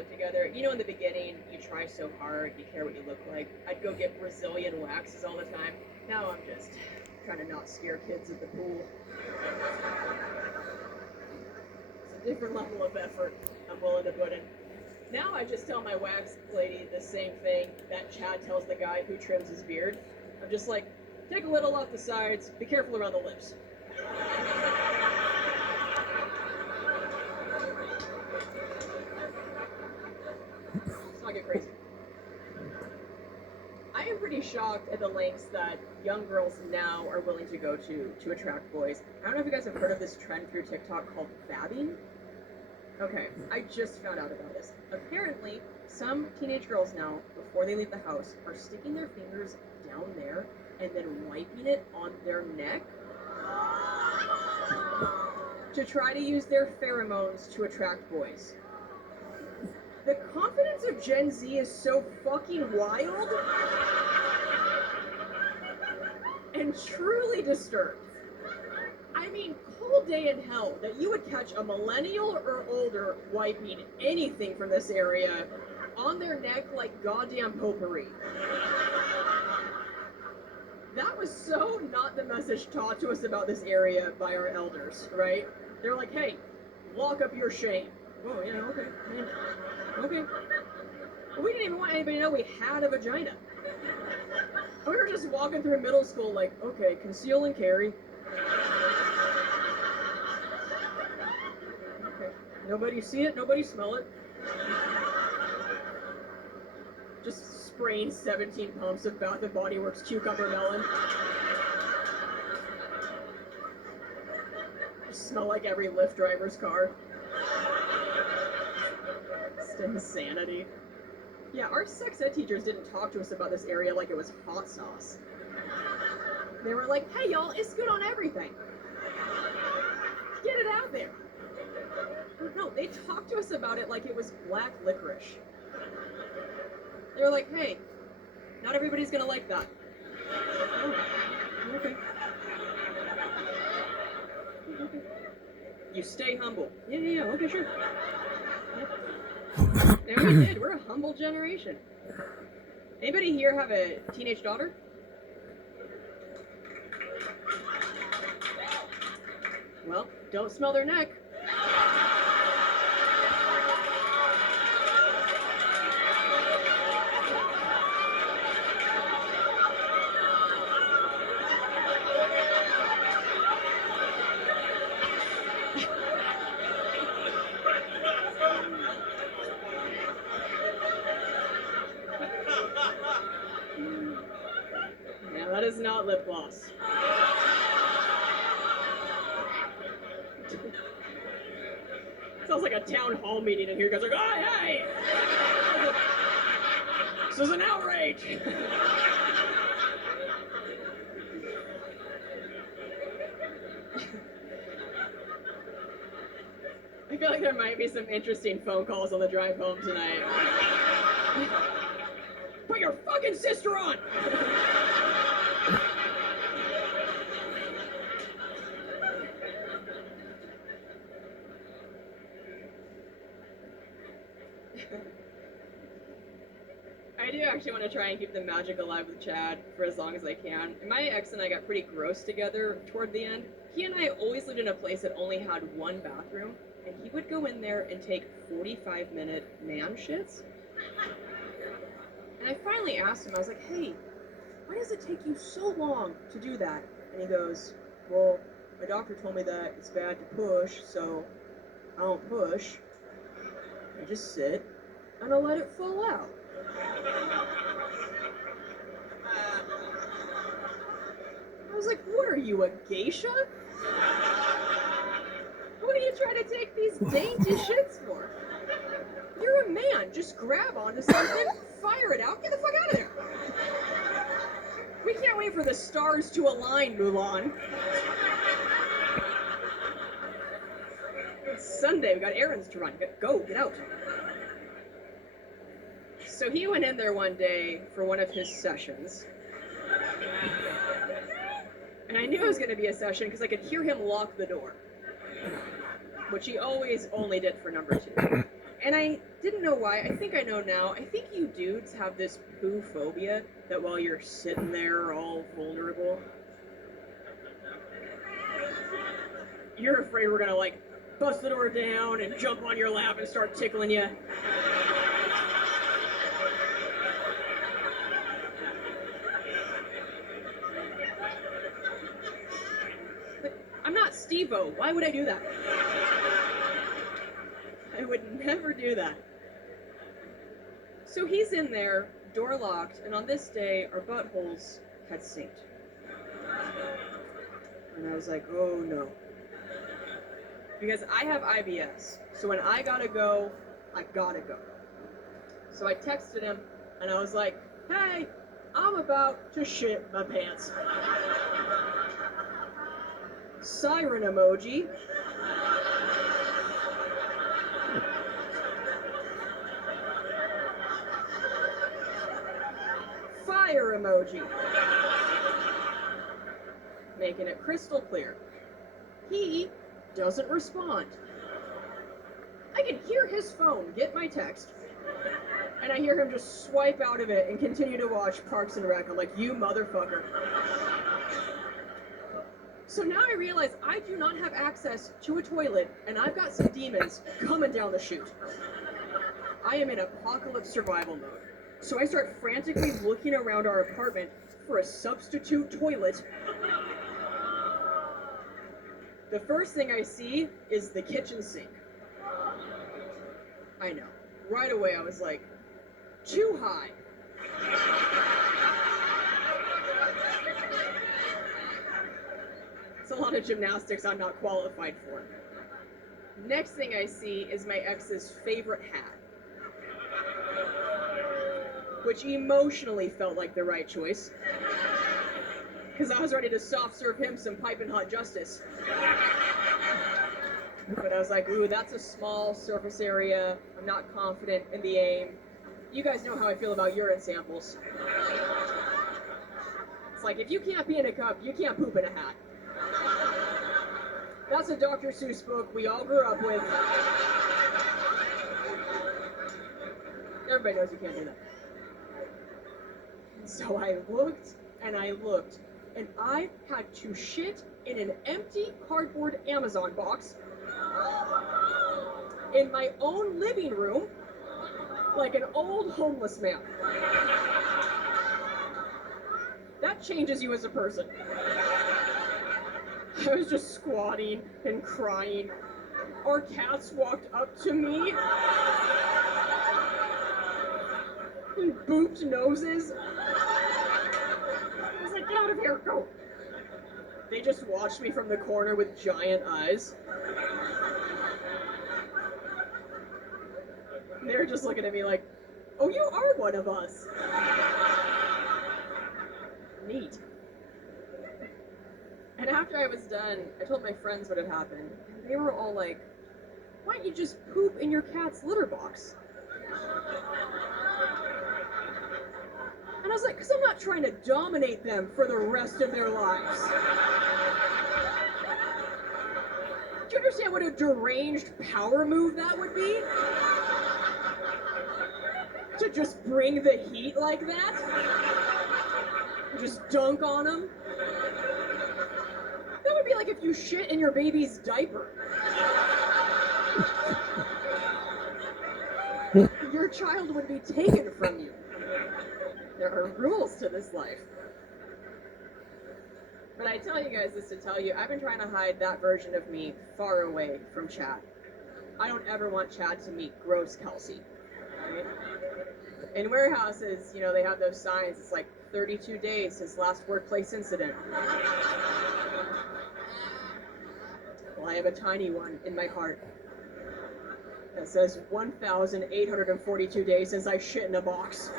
lived together, you know, in the beginning, you try so hard, you care what you look like. I'd go get Brazilian waxes all the time. Now I'm just trying to not scare kids at the pool. It's a different level of effort I'm willing to put in. Now I just tell my wax lady the same thing that Chad tells the guy who trims his beard. I'm just like, take a little off the sides, be careful around the lips. Let's not get crazy. I am pretty shocked at the lengths that young girls now are willing to go to attract boys. I don't know if you guys have heard of this trend through TikTok called vabbing. Okay, I just found out about this. Apparently, some teenage girls now, before they leave the house, are sticking their fingers down there and then wiping it on their neck to try to use their pheromones to attract boys. The confidence of Gen Z is so fucking wild and truly disturbed. I mean, cold day in hell that you would catch a millennial or older wiping anything from this area on their neck like goddamn potpourri. That was so not the message taught to us about this area by our elders, right? They're like, hey, lock up your shame. Oh, yeah, okay. Okay. But we didn't even want anybody to know we had a vagina. We were just walking through middle school like, okay, conceal and carry. Okay. Nobody see it, nobody smell it. Just spraying 17 pumps of Bath & Body Works cucumber melon. Just smell like every Lyft driver's car. Just insanity. Yeah, our sex ed teachers didn't talk to us about this area like it was hot sauce. They were like, hey y'all, it's good on everything. Get it out there. No, they talked to us about it like it was black licorice. They were like, hey, not everybody's gonna like that. Oh, okay. Okay. You stay humble. Yeah, okay, sure. And we did. We're a humble generation. Anybody here have a teenage daughter? Well, don't smell their neck. Yeah, that is not lip gloss. Sounds like a town hall meeting in here. You guys are like, oh, hey! This is an outrage! I feel like there might be some interesting phone calls on the drive home tonight. Put your fucking sister on! I do actually want to try and keep the magic alive with Chad for as long as I can. My ex and I got pretty gross together toward the end. He and I always lived in a place that only had one bathroom, and he would go in there and take 45-minute man shits. And I finally asked him, I was like, hey, why does it take you so long to do that? And he goes, well, my doctor told me that it's bad to push, so I don't push. I just sit and I let it fall out. I was like, what are you, a geisha? What are you trying to take these dainty shits for? You're a man. Just grab onto something, fire it out, get the fuck out of there. We can't wait for the stars to align, Mulan. It's Sunday. We got errands to run. Go, get out. So he went in there one day for one of his sessions. And I knew it was going to be a session because I could hear him lock the door. Which he always only did for number 2. And I didn't know why. I think I know now. I think you dudes have this poo phobia that while you're sitting there all vulnerable, you're afraid we're gonna like bust the door down and jump on your lap and start tickling you. But I'm not Steve-O. Why would I do that? I would never do that. So he's in there, door locked, and on this day, our buttholes had synced. And I was like, oh no. Because I have IBS, so when I gotta go, I gotta go. So I texted him, and I was like, hey, I'm about to shit my pants. Siren emoji. Fire emoji. Making it crystal clear. He doesn't respond. I can hear his phone get my text, and I hear him just swipe out of it and continue to watch Parks and Rec. I'm like, you motherfucker. So now I realize I do not have access to a toilet, and I've got some demons coming down the chute. I am in apocalypse survival mode. So I start frantically looking around our apartment for a substitute toilet. The first thing I see is the kitchen sink. I know. Right away I was like, too high. It's a lot of gymnastics I'm not qualified for. Next thing I see is my ex's favorite hat, which emotionally felt like the right choice, because I was ready to soft serve him some piping hot justice. But I was like, ooh, that's a small surface area. I'm not confident in the aim. You guys know how I feel about urine samples. It's like, if you can't pee in a cup, you can't poop in a hat. That's a Dr. Seuss book we all grew up with. Everybody knows you can't do that. And so I looked, and I looked, and I had to shit in an empty cardboard Amazon box in my own living room like an old homeless man. That changes you as a person. I was just squatting and crying. Our cats walked up to me and booped noses. I was like, get out of here, go. They just watched me from the corner with giant eyes. They're just looking at me like, oh, you are one of us. Neat. And after I was done, I told my friends what had happened, and they were all like, why don't you just poop in your cat's litter box? And I was like, because I'm not trying to dominate them for the rest of their lives. Do you understand what a deranged power move that would be? To just bring the heat like that? Just dunk on them? That would be like if you shit in your baby's diaper. Your child would be taken from you. There are rules to this life. But I tell you guys this to tell you, I've been trying to hide that version of me far away from Chad. I don't ever want Chad to meet gross Kelsey. Right? In warehouses, you know, they have those signs. It's like 32 days since last workplace incident. Well, I have a tiny one in my heart that says 1,842 days since I shit in a box.